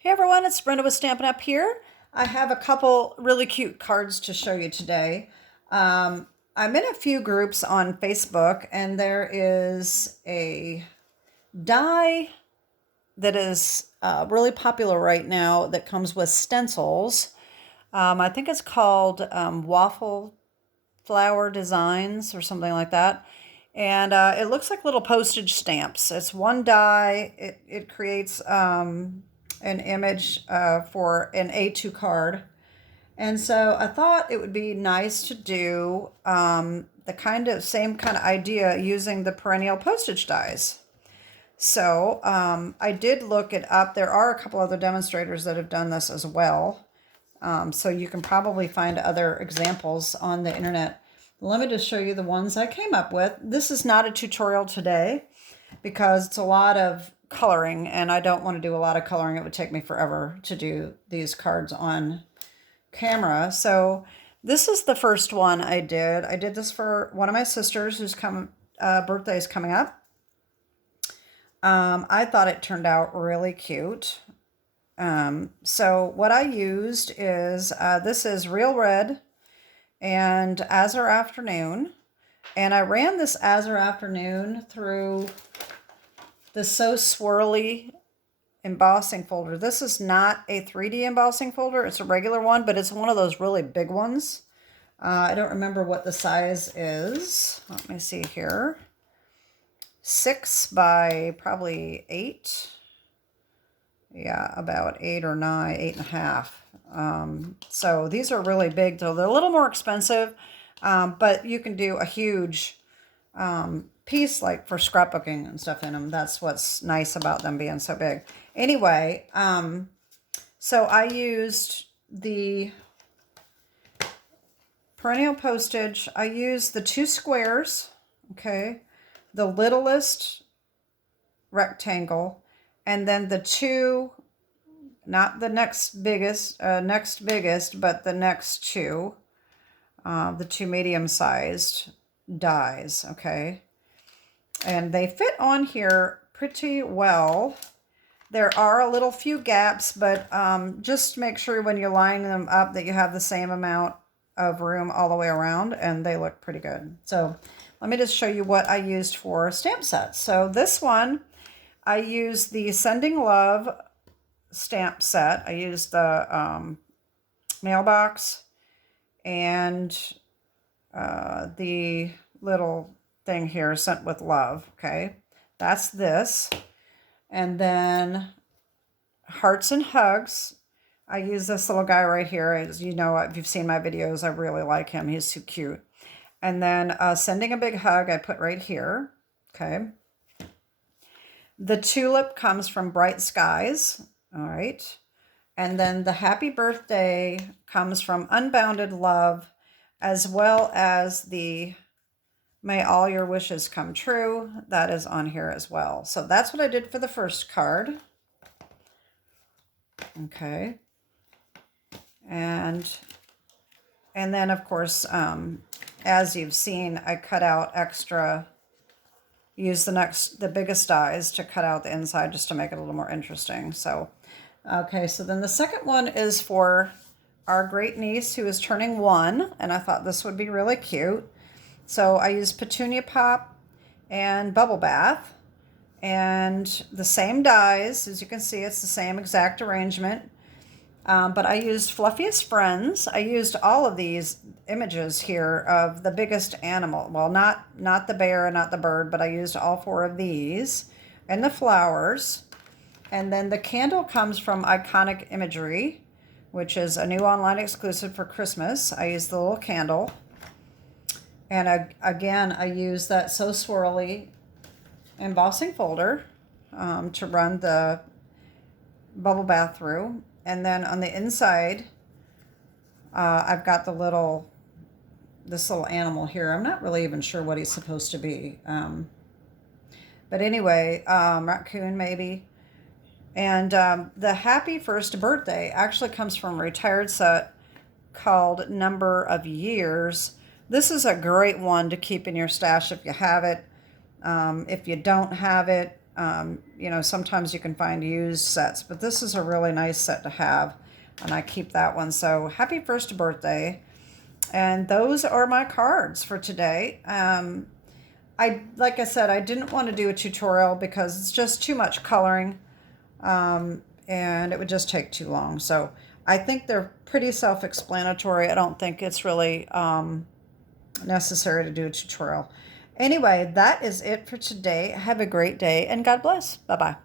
Hey everyone, it's Brenda with Stampin' Up here. I have a couple really cute cards to show you today. I'm in a few groups on Facebook, and there is a die that is really popular right now that comes with stencils. I think it's called Waffle Flower Designs or something like that. And it looks like little postage stamps. It's one die. It creates an image for an A2 card. And so I thought it would be nice to do the same kind of idea using the Perennial Postage Dies. So I did look it up. There are a couple other demonstrators that have done this as well. So you can probably find other examples on the internet. Let me just show you the ones I came up with. This is not a tutorial today because it's a lot of coloring and I don't want to do a lot of coloring. It would take me forever to do these cards on camera. So this is the first one I did. I did this for one of my sisters whose birthday is coming up. I thought it turned out really cute. So what I used is, this is Real Red and Azure Afternoon. And I ran this Azure Afternoon through the So Swirly embossing folder. This is not a 3D embossing folder. It's a regular one, but it's one of those really big ones. I don't remember what the size is. Let me see here. 6 by probably 8. Yeah, about 8 or 9, 8.5. So these are really big, though. They're a little more expensive, but you can do a huge piece like for scrapbooking and stuff in them. That's what's nice about them being so big. Anyway, so I used the Perennial Postage. I used the 2 squares, okay, the littlest rectangle, and then the 2, not the next biggest, but the next 2, the 2 medium-sized dies, okay? And they fit on here pretty well. There are a little few gaps, but just make sure when you're lining them up that you have the same amount of room all the way around, and they look pretty good. So let me just show you what I used for stamp sets. So this one, I used the Sending Love stamp set. I used the MAILBOX and the little thing here, Sent with Love, okay? That's this. And then Hearts and Hugs. I use this little guy right here. As you know, if you've seen my videos, I really like him. He's too cute. And then Sending a Big Hug, I put right here, okay? The Tulip comes from Bright Skies, all right? And then the Happy Birthday comes from Unbounded Love, as well as the May All Your Wishes Come True. That is on here as well. So that's what I did for the first card. Okay. And then, of course, as you've seen, I cut out extra, use the biggest dies to cut out the inside just to make it a little more interesting. So, okay, so then the second one is for our great niece who is turning 1, and I thought this would be really cute. So I used Petunia Pop and Bubble Bath, and the same dies. As you can see, it's the same exact arrangement. But I used Fluffiest Friends. I used all of these images here of the biggest animal. Well, not the bear and not the bird, but I used all 4 of these. And the flowers. And then the candle comes from Iconic Imagery, which is a new online exclusive for Christmas. I used the little candle. And again, I used that So Swirly embossing folder to run the bubble bath through. And then on the inside, I've got this little animal here. I'm not really even sure what he's supposed to be. But anyway, raccoon maybe. And the Happy First Birthday actually comes from a retired set called Number of Years. This is a great one to keep in your stash if you have it. If you don't have it, You know, sometimes you can find used sets, but this is a really nice set to have, and I keep that one. So happy first birthday. And those are my cards for today. Like I said, I didn't want to do a tutorial because it's just too much coloring, and it would just take too long. So I think they're pretty self-explanatory. I don't think it's really necessary to do a tutorial. Anyway, that is it for today. Have a great day, and God bless. Bye-bye.